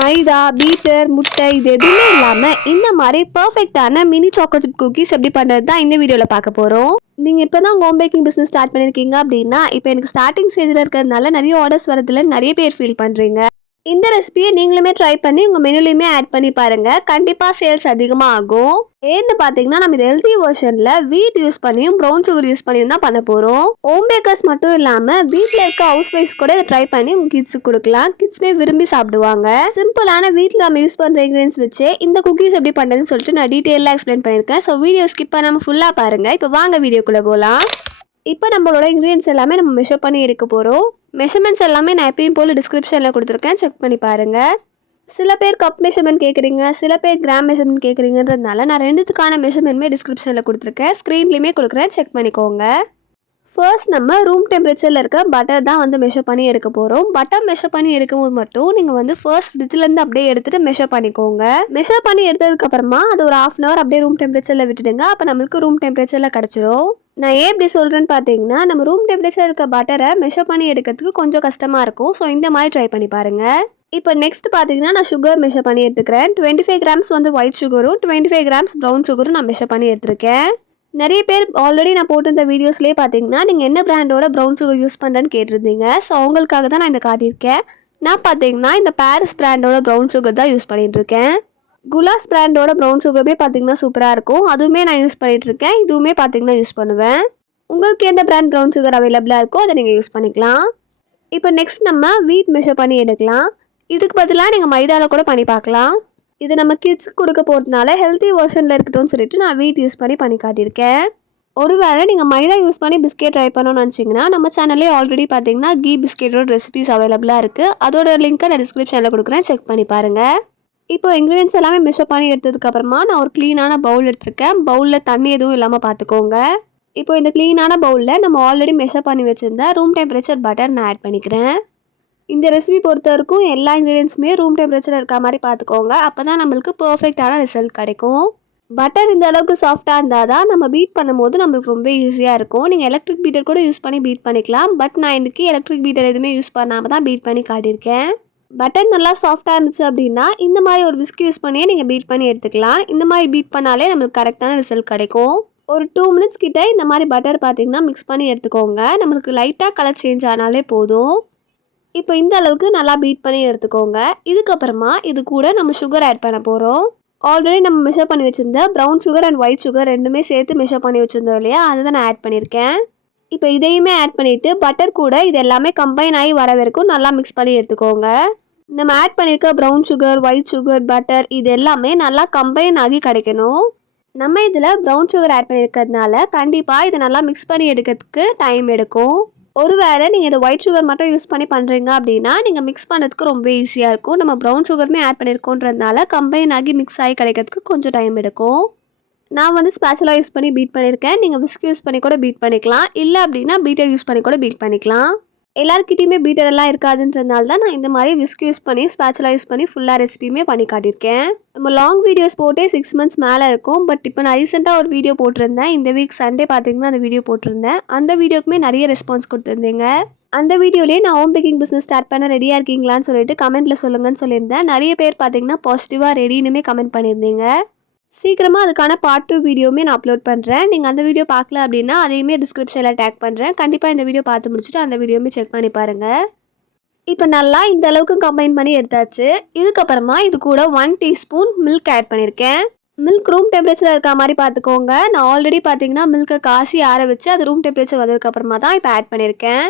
மைதா, Peter, முட்டை இது எதுவுமே இல்லாமல் இந்த மாதிரி பர்ஃபெக்டான மினி சாக்கோ சிப் குக்கீஸ் எப்படி பண்ணுறது தான் இந்த வீடியோவில் பார்க்க போகிறோம். நீங்கள் இப்போ தான் ஹோம் பேக்கிங் பிஸ்னஸ் ஸ்டார்ட் பண்ணியிருக்கீங்க அப்படின்னா இப்போ எனக்கு ஸ்டார்டிங் ஸ்டேஜில் இருக்கிறதுனால நிறைய ஆர்டர்ஸ் வரதுல நிறைய பேர் ஃபீல் பண்ணுறீங்க. இந்த ரெசிபியை நீங்களுமே ட்ரை பண்ணி உங்கள் மெனுலையுமே ஆட் பண்ணி பாருங்கள். கண்டிப்பாக சேல்ஸ் அதிகமாக ஆகும். ஏன்னு பார்த்தீங்கன்னா நம்ம இது ஹெல்த்தி வெர்ஷனில் வீட் யூஸ் பண்ணியும் ப்ரௌன் சுகர் யூஸ் பண்ணியும் தான் பண்ண போகிறோம். ஹோம் பேக்கர்ஸ் மட்டும் இல்லாமல் வீட்டில் இருக்க ஹவுஸ் ஒய்ஃப்ஸ் கூட இதை ட்ரை பண்ணி உங்கள் கிட்ஸுக்கு கொடுக்கலாம். கிட்ஸ்மே விரும்பி சாப்பிடுவாங்க. சிம்பிளான வீட்டில் நம்ம யூஸ் பண்ணுற இன்க்ரீடியன்ஸ் வச்சு இந்த குக்கீஸ் எப்படி பண்ணுறதுன்னு சொல்லிட்டு நான் டீட்டெயிலாக எக்ஸ்பிளைன் பண்ணியிருக்கேன். ஸோ வீடியோ ஸ்கிப் பண்ணாமல் ஃபுல்லாக பாருங்கள். இப்போ வாங்க வீடியோக்குள்ளே போகலாம். இப்போ நம்மளோட இன்க்ரீடியன்ஸ் எல்லாமே நம்ம மெஷர் பண்ணி எடுக்க போகிறோம். மெஷர்மெண்ட்ஸ் எல்லாமே நான் எப்பயும் போல் டிஸ்கிரிப்ஷனில் கொடுத்துருக்கேன், செக் பண்ணி பாருங்கள். சில பேர் கப் மெஷர்மெண்ட் கேட்குறீங்க, சில பேர் கிராம் மெஷர்மெண்ட் கேட்குறீங்கன்றதுனால நான் ரெண்டுத்துக்கான மெஷர்மெண்ட்டுமே டிஸ்கிரிப்ஷனில் கொடுத்துருக்கேன், ஸ்க்ரீன்லேயுமே கொடுக்குறேன், செக் பண்ணிக்கோங்க. ஃபர்ஸ்ட் நம்ம ரூம் டெம்பரேச்சரில் இருக்க பட்டர் தான் மெஷர் பண்ணி எடுக்க போகிறோம். பட்டர் மெஷர் பண்ணி எடுக்கும்போது மட்டும் நீங்கள் ஃபர்ஸ்ட் ஃப்ரிட்ஜிலேருந்து அப்படியே எடுத்துகிட்டு மெஷர் பண்ணிக்கோங்க. மெஷர் பண்ணி எடுத்ததுக்கப்புறமா அது ஒரு 1/2 hour அப்படியே ரூம் டெம்பரேச்சரில் விட்டுடுங்க. அப்போ நம்மளுக்கு ரூம் டெம்பரேச்சரில் கிடச்சிரும். நான் ஏன் இப்படி சொல்கிறேன்னு பார்த்தீங்கன்னா நம்ம ரூம் டெம்பரேச்சர் இருக்க பட்டரை மெஷர் பண்ணி எடுக்கிறதுக்கு கொஞ்சம் கஷ்டமாக இருக்கும். ஸோ இந்த மாதிரி ட்ரை பண்ணி பாருங்கள். இப்போ நெக்ஸ்ட் பார்த்தீங்கன்னா நான் சுகர் மெஷர் பண்ணி எடுத்துக்கிறேன். 25 grams ஒயிட் சுகரும் 25 grams ப்ரௌன் சுகரும் நான் மெஷர் பண்ணி எடுத்துருக்கேன். நிறைய பேர் ஆல்ரெடி நான் போட்டிருந்த வீடியோஸ்லேயே பார்த்தீங்கன்னா நீங்கள் என்ன பிராண்டோட ப்ரௌன் சுகர் யூஸ் பண்ணுறேன்னு கேட்டிருந்தீங்க. ஸோ அவங்களுக்காக தான் நான் இந்த காட்டியிருக்கேன். நான் பார்த்தீங்கன்னா இந்த பாரிஸ் பிராண்டோட ப்ரௌன் சுகர் தான் யூஸ் பண்ணிகிட்ருக்கேன். குலாஸ் பிராண்டோட ப்ரௌன் சுகருமே பார்த்தீங்கன்னா சூப்பராக இருக்கும். அதுவுமே நான் யூஸ் பண்ணிகிட்ருக்கேன். இதுவுமே பார்த்தீங்கன்னா யூஸ் பண்ணுவேன். உங்களுக்கு எந்த பிராண்ட் ப்ரௌன் சுகர் அவைலபிளாக இருக்கோ அதை நீங்கள் யூஸ் பண்ணிக்கலாம். இப்போ நெக்ஸ்ட் நம்ம வீட் மெஷர் பண்ணி எடுக்கலாம். இதுக்கு பதிலாக நீங்கள் மைதாவில் கூட பண்ணி பார்க்கலாம். இது நம்ம கிட்ஸ்க்கு கொடுக்க போகிறதுனால ஹெல்த்தி வெர்ஷனில் இருக்கட்டும்னு சொல்லிட்டு நான் வீட் யூஸ் பண்ணி காட்டியிருக்கேன். ஒருவேளை நீங்கள் மைதா யூஸ் பண்ணி பிஸ்கெட் ட்ரை பண்ணணும்னு நினச்சிங்கன்னா நம்ம சேனல்லே ஆல்ரெடி பார்த்தீங்கன்னா கீ பிஸ்கெட்டோட ரெசிபிஸ் அவைலபிளாக இருக்குது. அதோட லிங்க்கை நான் டிஸ்கிரிப்ஷனில் கொடுக்குறேன், செக் பண்ணி பாருங்கள். இப்போ இன்க்ரீடியன்ஸ் எல்லாமே மெஷர் பண்ணி எடுத்ததுக்கப்புறமா நான் ஒரு க்ளீனான பவுல் எடுத்துருக்கேன். பவுலில் தண்ணி எதுவும் இல்லாமல் பார்த்துக்கோங்க. இப்போ இந்த க்ளீனான பவுலில் நம்ம ஆல்ரெடி மெஷர் பண்ணி வச்சுருந்த ரூம் டெம்பரேச்சர் பட்டர் நான் ஆட் பண்ணிக்கிறேன். இந்த ரெசிபி பொறுத்த வரைக்கும் எல்லா இன்க்ரீடியன்ஸுமே ரூம் டெம்பரேச்சர் இருக்க மாதிரி பார்த்துக்கோங்க. அப்போ தான் நம்மளுக்கு பர்ஃபெக்டான ரிசல்ட் கிடைக்கும். பட்டர் இந்த அளவுக்கு சாஃப்டாக இருந்தால் தான் நம்ம பீட் பண்ணும்போது நம்மளுக்கு ரொம்ப ஈஸியாக இருக்கும். நீங்கள் எலக்ட்ரிக் பீட்டர் கூட யூஸ் பண்ணி பீட் பண்ணிக்கலாம். பட் நான் இன்றைக்கி எலக்ட்ரிக் பீட்டர் எதுவுமே யூஸ் பண்ணாமல் தான் பீட் பண்ணி காட்டியிருக்கேன். பட்டர் நல்லா சாஃப்டாக இருந்துச்சு அப்படின்னா இந்த மாதிரி ஒரு விஸ்க் யூஸ் பண்ணியே நீங்கள் பீட் பண்ணி எடுத்துக்கலாம். இந்த மாதிரி பீட் பண்ணாலே நம்மளுக்கு கரெக்டான ரிசல்ட் கிடைக்கும். ஒரு 2 minutes கிட்ட இந்த மாதிரி பட்டர் பார்த்தீங்கன்னா மிக்ஸ் பண்ணி எடுத்துக்கோங்க. நம்மளுக்கு லைட்டாக கலர் சேஞ்ச் ஆனாலே போதும். இப்போ இந்த அளவுக்கு நல்லா பீட் பண்ணி எடுத்துக்கோங்க. இதுக்கப்புறமா இது கூட நம்ம சுகர் ஆட் பண்ண போகிறோம். ஆல்ரெடி நம்ம மெஷர் பண்ணி வச்சுருந்த brown sugar and white sugar ரெண்டுமே சேர்த்து மெஷர் பண்ணி வச்சுருந்தோம் இல்லையா, அதை தான் நான் ஆட் பண்ணியிருக்கேன். இப்போ இதையுமே ஆட் பண்ணிவிட்டு பட்டர் கூட இது எல்லாமே கம்பைன் ஆகி வர வரைக்கும் நல்லா மிக்ஸ் பண்ணி எடுத்துக்கோங்க. நம்ம ஆட் பண்ணியிருக்க brown sugar, white sugar, butter இது எல்லாமே நல்லா கம்பைன் ஆகி கிடைக்கணும். நம்ம இதில் ப்ரௌன் சுகர் ஆட் பண்ணியிருக்கிறதுனால கண்டிப்பாக இதை நல்லா மிக்ஸ் பண்ணி எடுக்கிறதுக்கு டைம் எடுக்கும். ஒருவேளை நீங்கள் இதை ஒயிட் சுகர் மட்டும் யூஸ் பண்ணி பண்ணுறீங்க அப்படின்னா நீங்கள் மிக்ஸ் பண்ணுறதுக்கு ரொம்ப ஈஸியாக இருக்கும். நம்ம ப்ரௌன் சுகருமே ஆட் பண்ணியிருக்கோன்றதுனால கம்பைன் ஆகி மிக்ஸ் ஆகி கிடைக்கிறதுக்கு கொஞ்சம் டைம் எடுக்கும். நான் ஸ்பேச்சுலா யூஸ் பண்ணி பீட் பண்ணியிருக்கேன். நீங்கள் விஸ்க் யூஸ் பண்ணி கூட பீட் பண்ணிக்கலாம். இல்லை அப்படின்னா பீட்டர் யூஸ் பண்ணி கூட பீட் பண்ணிக்கலாம். எல்லாருக்கிட்டையுமே பீட்டர் எல்லாம் இருக்காதுன்றதுனால தான் நான் இந்த மாதிரி விஸ்க் யூஸ் பண்ணி ஸ்பேச்சுலா யூஸ் பண்ணி ஃபுல்லாக ரெசிபியுமே பண்ணி காட்டியிருக்கேன். நம்ம லாங் வீடியோஸ் போட்டே 6 months மேலே இருக்கும். பட் இப்போ நான் ரீசெண்டாக ஒரு வீடியோ போட்டிருந்தேன். இந்த வீக் சண்டே பார்த்தீங்கன்னா அந்த வீடியோ போட்டிருந்தேன். அந்த வீடியோக்குமே நிறைய ரெஸ்பான்ஸ் கொடுத்துருந்தீங்க. அந்த வீடியோலேயே நான் ஹோம் பேக்கிங் பிஸ்னஸ் ஸ்டார்ட் பண்ண ரெடியாக இருக்கீங்களான்னு சொல்லிட்டு கமெண்ட்டில் சொல்லுங்கன்னு சொல்லியிருந்தேன். நிறைய பேர் பார்த்தீங்கன்னா பாசிட்டிவாக ரெடினுமே கமெண்ட் பண்ணியிருந்தீங்க. சீக்கிரமாக அதுக்கான பார்ட் 2 வீடியோவுமே நான் அப்லோட் பண்ணுறேன். நீங்கள் அந்த வீடியோ பார்க்கல அப்படின்னா அதையுமே டிஸ்கிரிப்ஷனில் டேக் பண்ணுறேன். கண்டிப்பாக இந்த வீடியோ பார்த்து முடிச்சுட்டு அந்த வீடியோவுமே செக் பண்ணி பாருங்கள். இப்போ நல்லா இந்த அளவுக்கு கம்பைன் பண்ணி எடுத்தாச்சு. இதுக்கப்புறமா இது கூட 1 teaspoon மில்க் ஆட் பண்ணியிருக்கேன். மில்க் ரூம் டெம்பரேச்சரில் இருக்க மாதிரி பார்த்துக்கோங்க. நான் ஆல்ரெடி பார்த்தீங்கன்னா மில்கை காசி ஆற வச்சு அது ரூம் டெம்பரேச்சர் வந்ததுக்கப்புறமா தான் இப்போ ஆட் பண்ணியிருக்கேன்.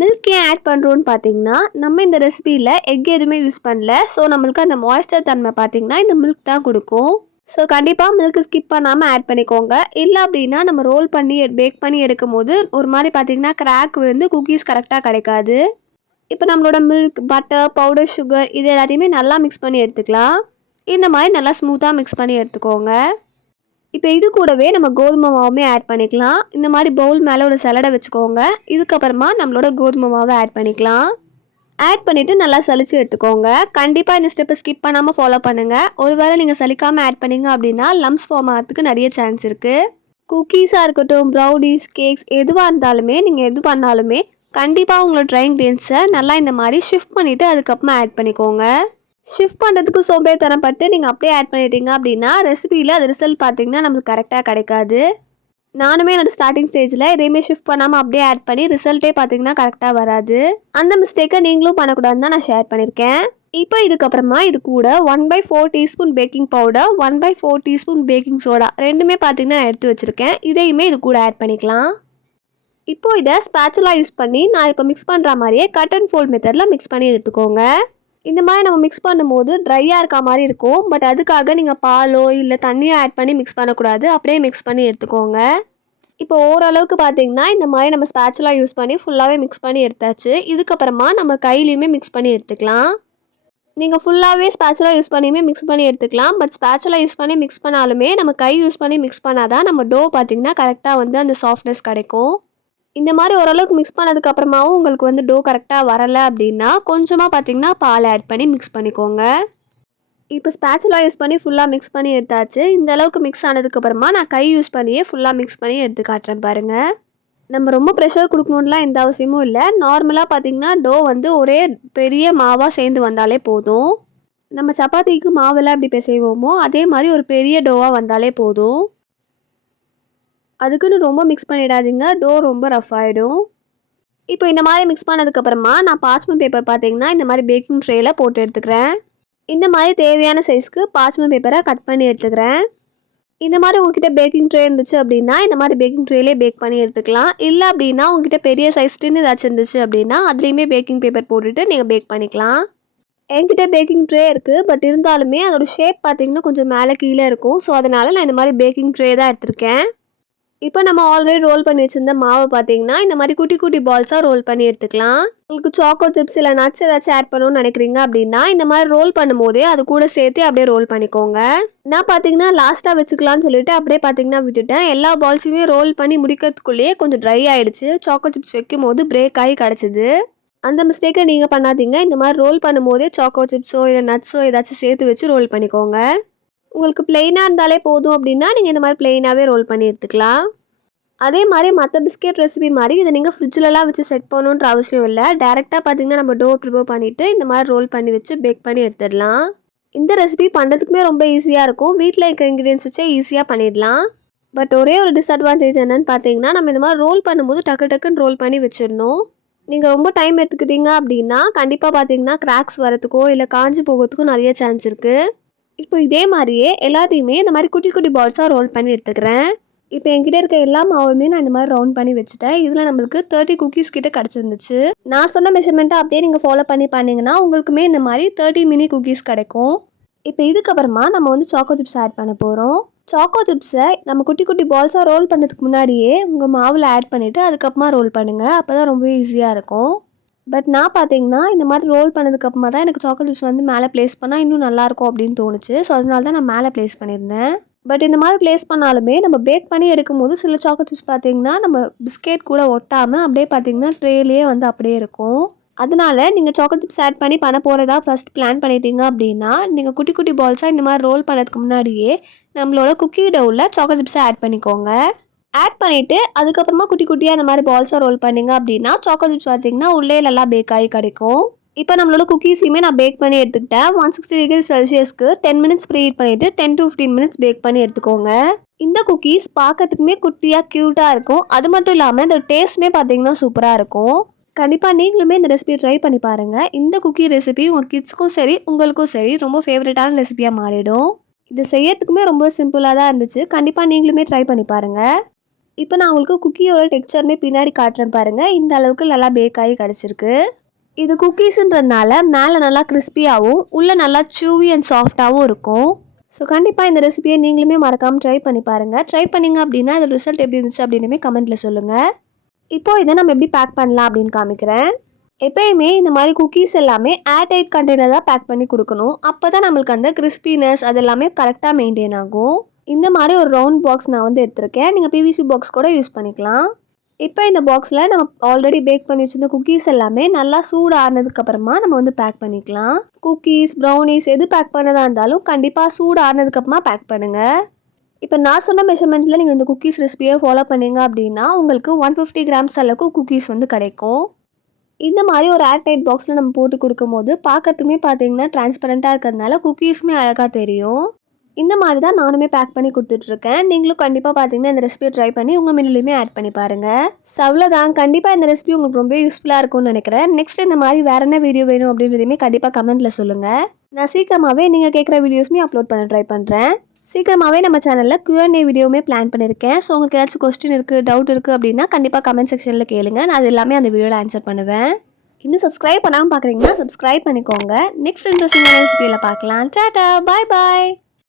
மில்க் ஏன் ஆட் பண்ணுறோன்னு பார்த்தீங்கன்னா நம்ம இந்த ரெசிபியில் எக் எதுவுமே யூஸ் பண்ணல. ஸோ நம்மளுக்கு அந்த மாய்ஸ்சர் தன்மை பார்த்தீங்கன்னா இந்த மில்க் தான் கொடுக்கும். ஸோ கண்டிப்பாக மில்க் ஸ்கிப் பண்ணாமல் ஆட் பண்ணிக்கோங்க. இல்லை அப்படின்னா நம்ம ரோல் பண்ணி பேக் பண்ணி எடுக்கும் போது ஒரு மாதிரி பார்த்தீங்கன்னா கிராக் விழுந்து குக்கீஸ் கரெக்டாக கிடைக்காது. இப்போ நம்மளோட மில்க், பட்டர், பவுடர், சுகர் இது எல்லாத்தையுமே நல்லா மிக்ஸ் பண்ணி எடுத்துக்கலாம். இந்த மாதிரி நல்லா ஸ்மூத்தாக மிக்ஸ் பண்ணி எடுத்துக்கோங்க. இப்போ இது கூடவே நம்ம கோதுமை மாவுமே ஆட் பண்ணிக்கலாம். இந்த மாதிரி பவுல் மேலே ஒரு சலடை வச்சுக்கோங்க. இதுக்கப்புறமா நம்மளோட கோதுமை மாவை ஆட் பண்ணிக்கலாம். ஆட் பண்ணிவிட்டு நல்லா சலிச்சு எடுத்துக்கோங்க. கண்டிப்பாக இந்த ஸ்டெப்பை ஸ்கிப் பண்ணாமல் ஃபாலோ பண்ணுங்கள். ஒருவேளை நீங்கள் சலிக்காமல் ஆட் பண்ணிங்க அப்படின்னா லம்ஸ் ஃபார்ம் ஆகிறதுக்கு நிறைய சான்ஸ் இருக்குது. குக்கீஸாக இருக்கட்டும், ப்ரௌனிஸ், கேக்ஸ் எதுவாக இருந்தாலுமே நீங்கள் எது பண்ணாலுமே கண்டிப்பாக உங்களோட ட்ரை இன்க்ரீடியன்ஸை நல்லா இந்த மாதிரி ஷிஃப்ட் பண்ணிவிட்டு அதுக்கப்புறமா ஆட் பண்ணிக்கோங்க. ஷிஃப்ட் பண்ணுறதுக்கு சோம்பேறித்தனப்பட்டு நீங்கள் அப்படியே ஆட் பண்ணிட்டீங்க அப்படின்னா ரெசிபியில் அது ரிசல்ட் பார்த்தீங்கன்னா நம்மளுக்கு கரெக்டாக கிடைக்காது. நானுமே என்னோட ஸ்டார்டிங் ஸ்டேஜில் எதையுமே ஷிஃப்ட் பண்ணாமல் அப்படியே ஆட் பண்ணி ரிசல்ட்டே பார்த்தீங்கன்னா கரெக்டாக வராது. அந்த மிஸ்டேக்கை நீங்களும் பண்ணக்கூடாதுன்னு தான் நான் ஷேர் பண்ணியிருக்கேன். இப்போ இதுக்கப்புறமா இது கூட 1/4 teaspoon baking powder, 1/4 teaspoon baking soda ரெண்டுமே பார்த்தீங்கன்னா நான் எடுத்து வச்சுருக்கேன். இதையுமே இது கூட ஆட் பண்ணிக்கலாம். இப்போது இதை ஸ்பேச்சுலா யூஸ் பண்ணி நான் இப்போ மிக்ஸ் பண்ணுற மாதிரியே கட் அண்ட் ஃபோல்ட் மெத்தடில் மிக்ஸ் பண்ணி எடுத்துக்கோங்க. இந்த மாதிரி நம்ம மிக்ஸ் பண்ணும்போது ட்ரையாக இருக்க மாதிரி இருக்கும். பட் அதுக்காக நீங்கள் பாலோ இல்லை தண்ணியோ ஆட் பண்ணி மிக்ஸ் பண்ணக்கூடாது. அப்படியே மிக்ஸ் பண்ணி எடுத்துக்கோங்க. இப்போ ஓரளவுக்கு பார்த்தீங்கன்னா இந்த மாதிரி நம்ம ஸ்பேச்சுலா யூஸ் பண்ணி ஃபுல்லாகவே மிக்ஸ் பண்ணி எடுத்தாச்சு. இதுக்கப்புறமா நம்ம கையிலையுமே மிக்ஸ் பண்ணி எடுத்துக்கலாம். நீங்கள் ஃபுல்லாகவே ஸ்பேச்சுலா யூஸ் பண்ணியுமே மிக்ஸ் பண்ணி எடுத்துக்கலாம். பட் ஸ்பேச்சுலா யூஸ் பண்ணி மிக்ஸ் பண்ணாலுமே நம்ம கை யூஸ் பண்ணி மிக்ஸ் பண்ணால் தான் நம்ம டோ பார்த்திங்கன்னா கரெக்டாக வந்து அந்த சாஃப்ட்னஸ் கிடைக்கும். இந்த மாதிரி ஓரளவுக்கு மிக்ஸ் பண்ணதுக்கப்புறமாவும் உங்களுக்கு வந்து டோ கரெக்டாக வரலை அப்படின்னா கொஞ்சமாக பார்த்தீங்கன்னா பால் ஆட் பண்ணி மிக்ஸ் பண்ணிக்கோங்க. இப்போ ஸ்பேச்சுலா யூஸ் பண்ணி ஃபுல்லாக மிக்ஸ் பண்ணி எடுத்தாச்சு. இந்த அளவுக்கு மிக்ஸ் ஆனதுக்கப்புறமா நான் கை யூஸ் பண்ணியே ஃபுல்லாக மிக்ஸ் பண்ணி எடுத்து காட்டுறேன் பாருங்கள். நம்ம ரொம்ப ப்ரெஷர் கொடுக்கணுன்லாம் எந்த அவசியமும் இல்லை. நார்மலாக பார்த்திங்கன்னா டோ வந்து ஒரே பெரிய மாவாக சேர்ந்து வந்தாலே போதும். நம்ம சப்பாத்திக்கு மாவெல்லாம் எப்படி பிசைவோமோ அதே மாதிரி ஒரு பெரிய டோவாக வந்தாலே போதும். அதுக்குன்னு ரொம்ப மிக்ஸ் பண்ணிடாதீங்க, டோ ரொம்ப ரஃப் ஆகிடும். இப்போ இந்த மாதிரி மிக்ஸ் பண்ணதுக்கப்புறமா நான் பார்ச்மெண்ட் பேப்பர் பார்த்தீங்கன்னா இந்த மாதிரி பேக்கிங் ட்ரேயில் போட்டு எடுத்துக்கிறேன். இந்த மாதிரி தேவையான சைஸ்க்கு பார்ச்மெண்ட் பேப்பரை கட் பண்ணி எடுத்துக்கிறேன். இந்த மாதிரி உங்ககிட்ட பேக்கிங் ட்ரே இருந்துச்சு அப்படின்னா இந்த மாதிரி பேக்கிங் ட்ரேலே பேக் பண்ணி எடுத்துக்கலாம். இல்லை அப்படின்னா உங்ககிட்ட பெரிய சைஸ் டின் ஏதாச்சும் இருந்துச்சு அப்படின்னா அதுலேயுமே பேக்கிங் பேப்பர் போட்டுட்டு நீங்கள் பேக் பண்ணிக்கலாம். என்கிட்ட பேக்கிங் ட்ரே இருக்குது. பட் இருந்தாலுமே அதோட ஷேப் பார்த்தீங்கன்னா கொஞ்சம் மேலே கீழே இருக்கும். ஸோ அதனால் நான் இந்த மாதிரி பேக்கிங் ட்ரே தான் எடுத்திருக்கேன். இப்போ நம்ம ஆல்ரெடி ரோல் பண்ணி வச்சுருந்த மாவை பார்த்தீங்கன்னா இந்த மாதிரி குட்டி குட்டி பால்ஸாக ரோல் பண்ணி எடுத்துக்கலாம். உங்களுக்கு சாக்கோ சிப்ஸ் இல்லை நட்ஸ் ஏதாச்சும் ஆட் பண்ணணும்னு நினைக்கிறீங்க அப்படின்னா இந்த மாதிரி ரோல் பண்ணும்போதே அது கூட சேர்த்து அப்படியே ரோல் பண்ணிக்கோங்க. நான் பார்த்தீங்கன்னா லாஸ்ட்டாக வச்சுக்கலாம்னு சொல்லிட்டு அப்படியே பார்த்தீங்கன்னா விட்டுட்டேன். எல்லா பால்ஸுமே ரோல் பண்ணி முடிக்கிறதுக்குள்ளேயே கொஞ்சம் ட்ரை ஆகிடுச்சு. சாக்கோ சிப்ஸ் வைக்கும் போது பிரேக் ஆகி கிடச்சிது. அந்த மிஸ்டேக்கை நீங்கள் பண்ணாதீங்க. இந்த மாதிரி ரோல் பண்ணும்போதே சாக்கோ சிப்ஸோ இல்லை நட்ஸோ ஏதாச்சும் சேர்த்து வச்சு ரோல் பண்ணிக்கோங்க. உங்களுக்கு பிளெயினாக இருந்தாலே போதும் அப்படின்னா நீங்கள் இந்த மாதிரி பிளெயினாகவே ரோல் பண்ணி எடுத்துக்கலாம். அதே மாதிரி மற்ற பிஸ்கெட் ரெசிபி மாதிரி இதை நீங்கள் ஃப்ரிட்ஜிலலாம் வச்சு செட் பண்ணணுன்ற அவசியம் இல்லை. டேரெக்டாக பார்த்தீங்கன்னா நம்ம டோ ப்ரிப்பேர் பண்ணிவிட்டு இந்த மாதிரி ரோல் பண்ணி வச்சு பேக் பண்ணி எடுத்துடலாம். இந்த ரெசிபி பண்ணுறதுக்குமே ரொம்ப ஈஸியாக இருக்கும். வீட்டில் இருக்க இன்க்ரீடியன்ஸ் வச்சே ஈஸியாக பண்ணிடலாம். பட் ஒரே ஒரு டிஸ்அட்வான்டேஜ் என்னென்னு பார்த்தீங்கன்னா நம்ம இந்த மாதிரி ரோல் பண்ணும்போது டக்குன்னு ரோல் பண்ணி வச்சிடணும். நீங்கள் ரொம்ப டைம் எடுத்துக்கிட்டீங்க அப்படின்னா கண்டிப்பாக பார்த்தீங்கன்னா கிராக்ஸ் வரத்துக்கோ இல்லை காஞ்சி போகிறதுக்கோ நிறைய சான்ஸ் இருக்குது. இப்போ இதே மாதிரியே எல்லாத்தையுமே இந்த மாதிரி குட்டி குட்டி பால்ஸாக ரோல் பண்ணி எடுத்துக்கிறேன். இப்போ என்கிட்ட இருக்க எல்லா மாவுமே நான் இந்த மாதிரி ரவுண்ட் பண்ணி வச்சுட்டேன். இதில் நம்மளுக்கு 30 குக்கீஸ் கிட்ட கிடச்சிருந்துச்சு. நான் சொன்ன மெஷர்மெண்ட்டை அப்படியே நீங்கள் ஃபாலோ பண்ணிங்கன்னா உங்களுக்குமே இந்த மாதிரி 30 மினி குக்கீஸ் கிடைக்கும். இப்போ இதுக்கப்புறமா நம்ம வந்து சாக்கோ சிப்ஸ் ஆட் பண்ண போகிறோம். சாக்கோ சிப்ஸை நம்ம குட்டி குட்டி பால்ஸாக ரோல் பண்ணுறதுக்கு முன்னாடியே உங்கள் மாவில் ஆட் பண்ணிவிட்டு அதுக்கப்புறமா ரோல் பண்ணுங்கள். அப்போ தான் ரொம்ப ஈஸியாக இருக்கும். பட் நான் பார்த்தீங்கன்னா இந்த மாதிரி ரோல் பண்ணதுக்கப்புறமா தான் எனக்கு சாக்கோ சிப்ஸ் வந்து மேலே ப்ளேஸ் பண்ணால் இன்னும் நல்லாயிருக்கும் அப்படின்னு தோணுச்சு. ஸோ அதனால தான் நான் மேலே ப்ளேஸ் பண்ணியிருந்தேன். பட் இந்த மாதிரி ப்ளேஸ் பண்ணாலுமே நம்ம பேக் பண்ணி எடுக்கும்போது சில சாக்கோ சிப்ஸ் பார்த்தீங்கன்னா நம்ம பிஸ்கெட் கூட ஒட்டாமல் அப்படியே பார்த்தீங்கன்னா ட்ரேலேயே வந்து அப்படியே இருக்கும். அதனால நீங்கள் சாக்கோ சிப்ஸ் ஆட் பண்ண போகிறதா ஃபஸ்ட் பிளான் பண்ணிட்டீங்க அப்படின்னா நீங்கள் குட்டி குட்டி பால்ஸாக இந்த மாதிரி ரோல் பண்ணதுக்கு முன்னாடியே நம்மளோட குக்கி டவுவில் சாக்கோ சிப்ஸை ஆட் பண்ணிக்கோங்க. ஆட் பண்ணிவிட்டு அதுக்கப்புறமா குட்டி குட்டியாக இந்த மாதிரி பால்ஸாக ரோல் பண்ணிங்க அப்படின்னா சாக்கோ சிப்ஸ் பார்த்தீங்கன்னா உள்ளே நல்லா பேக் ஆகி கிடைக்கும். இப்போ நம்மளோட குக்கீஸையுமே நான் பேக் பண்ணி எடுத்துக்கிட்டேன். 160 டிகிரி செல்சியஸ்க்கு 10 மினிட்ஸ் ப்ரீ ஹீட் பண்ணிவிட்டு 10 to 15 மினிட்ஸ் பேக் பண்ணி எடுத்துக்கோங்க. இந்த குக்கீஸ் பார்க்கறதுக்குமே குட்டியாக க்யூட்டாக இருக்கும். அது மட்டும் இல்லாமல் இந்த டேஸ்ட்டுமே பார்த்தீங்கன்னா சூப்பராக இருக்கும். கண்டிப்பாக நீங்களுமே இந்த ரெசிபியை ட்ரை பண்ணி பாருங்கள். இந்த குக்கி ரெசிபி உங்கள் கிட்ஸ்க்கும் சரி உங்களுக்கும் சரி ரொம்ப ஃபேவரட்டான ரெசிபியாக மாறிடும். இது செய்யறதுக்குமே ரொம்ப சிம்பிளாக தான் இருந்துச்சு. கண்டிப்பாக நீங்களுமே ட்ரை பண்ணி பாருங்கள். இப்போ நான் உங்களுக்கு குக்கியோட டெக்ஸ்சர்மே பின்னாடி காட்டுறேன் பாருங்கள். இந்த அளவுக்கு நல்லா பேக் ஆகி கிடச்சிருக்கு. இது குக்கீஸுன்றதுனால மேலே நல்லா கிறிஸ்பியாகவும் உள்ளே நல்லா சூவி அண்ட் சாஃப்டாகவும் இருக்கும். ஸோ கண்டிப்பாக இந்த ரெசிபியை நீங்களுமே மறக்காமல் ட்ரை பண்ணி பாருங்கள். ட்ரை பண்ணிங்க அப்படின்னா இதோட ரிசல்ட் எப்படி இருந்துச்சு அப்படின்னுமே கமெண்ட்டில் சொல்லுங்கள். இப்போது இதை நம்ம எப்படி பேக் பண்ணலாம் அப்படின்னு காமிக்கிறேன். எப்பயுமே இந்த மாதிரி குக்கீஸ் எல்லாமே ஏர்டைட் கண்டெய்னர் தான் பேக் பண்ணி கொடுக்கணும். அப்போ தான் நம்மளுக்கு அந்த கிறிஸ்பினஸ் அது எல்லாமே கரெக்டாக மெயின்டைன் ஆகும். இந்த மாதிரி ஒரு ரவுண்ட் பாக்ஸ் நான் வந்து எடுத்திருக்கேன். நீங்கள் பிவிசி பாக்ஸ் கூட யூஸ் பண்ணிக்கலாம். இப்போ இந்த பாக்ஸில் நம்ம ஆல்ரெடி பேக் பண்ணி வச்சுருந்த குக்கீஸ் எல்லாமே நல்லா சூடு ஆறுனதுக்கப்புறமா நம்ம வந்து பேக் பண்ணிக்கலாம். குக்கீஸ் ப்ரௌனிஸ் எது பேக் பண்ணதாக இருந்தாலும் கண்டிப்பாக சூடு ஆறுனதுக்கப்புறமா பேக் பண்ணுங்கள். இப்போ நான் சொன்ன மெஷர்மெண்ட்டில் நீங்கள் இந்த குக்கீஸ் ரெசிபியை ஃபாலோ பண்ணிங்க அப்படின்னா உங்களுக்கு 150 கிராம்ஸ் அளவுக்கு குக்கீஸ் வந்து கிடைக்கும். இந்த மாதிரி ஒரு ஏர்டைட் பாக்ஸில் நம்ம போட்டு கொடுக்கும்போது பார்க்கறதுக்குமே பார்த்தீங்கன்னா டிரான்ஸ்பரண்ட்டாக இருக்கிறதுனால குக்கீஸுமே அழகாக தெரியும். இந்த மாதிரி தான் நானுமே பேக் பண்ணி கொடுத்துட்ருக்கேன். நீங்களும் கண்டிப்பாக பார்த்தீங்கன்னா இந்த ரெசிபியை ட்ரை பண்ணி உங்கள் மெனுலையுமே ஆட் பண்ணி பாருங்கள். ஸோ அவ்வளோதான். கண்டிப்பாக இந்த ரெசிபி உங்களுக்கு ரொம்ப யூஸ்ஃபுல்லாக இருக்கும்னு நினைக்கிறேன். நெக்ஸ்ட் இந்த மாதிரி வேறு என்ன வீடியோ வேணும் அப்படின்றதையுமே கண்டிப்பாக கமெண்ட்டில் சொல்லுங்கள். நான் சீக்கிரமாகவே நீங்கள் கேட்குற வீடியோஸுமே அப்லோட் பண்ண ட்ரை பண்ணுறேன். சீக்கிரமாகவே நம்ம சேனலில் Q&A வீடியோவுமே பிளான் பண்ணியிருக்கேன். ஸோ உங்களுக்கு ஏதாச்சும் கொஸ்டின் இருக்குது, டவுட் இருக்குது அப்படின்னா கண்டிப்பாக கமெண்ட் செக்ஷனில் கேளுங்க. நான் அது எல்லாமே அந்த வீடியோவில் ஆன்சர் பண்ணுவேன். இன்னும் சப்ஸ்கிரைப் பண்ணாமல் பார்க்குறீங்கன்னா சப்ஸ்கிரைப் பண்ணிக்கோங்க. நெக்ஸ்ட் இன்ட்ரெஸ்டிங்கான ரெசிபியில் பார்க்கலாம். டாடா, பாய் பாய்.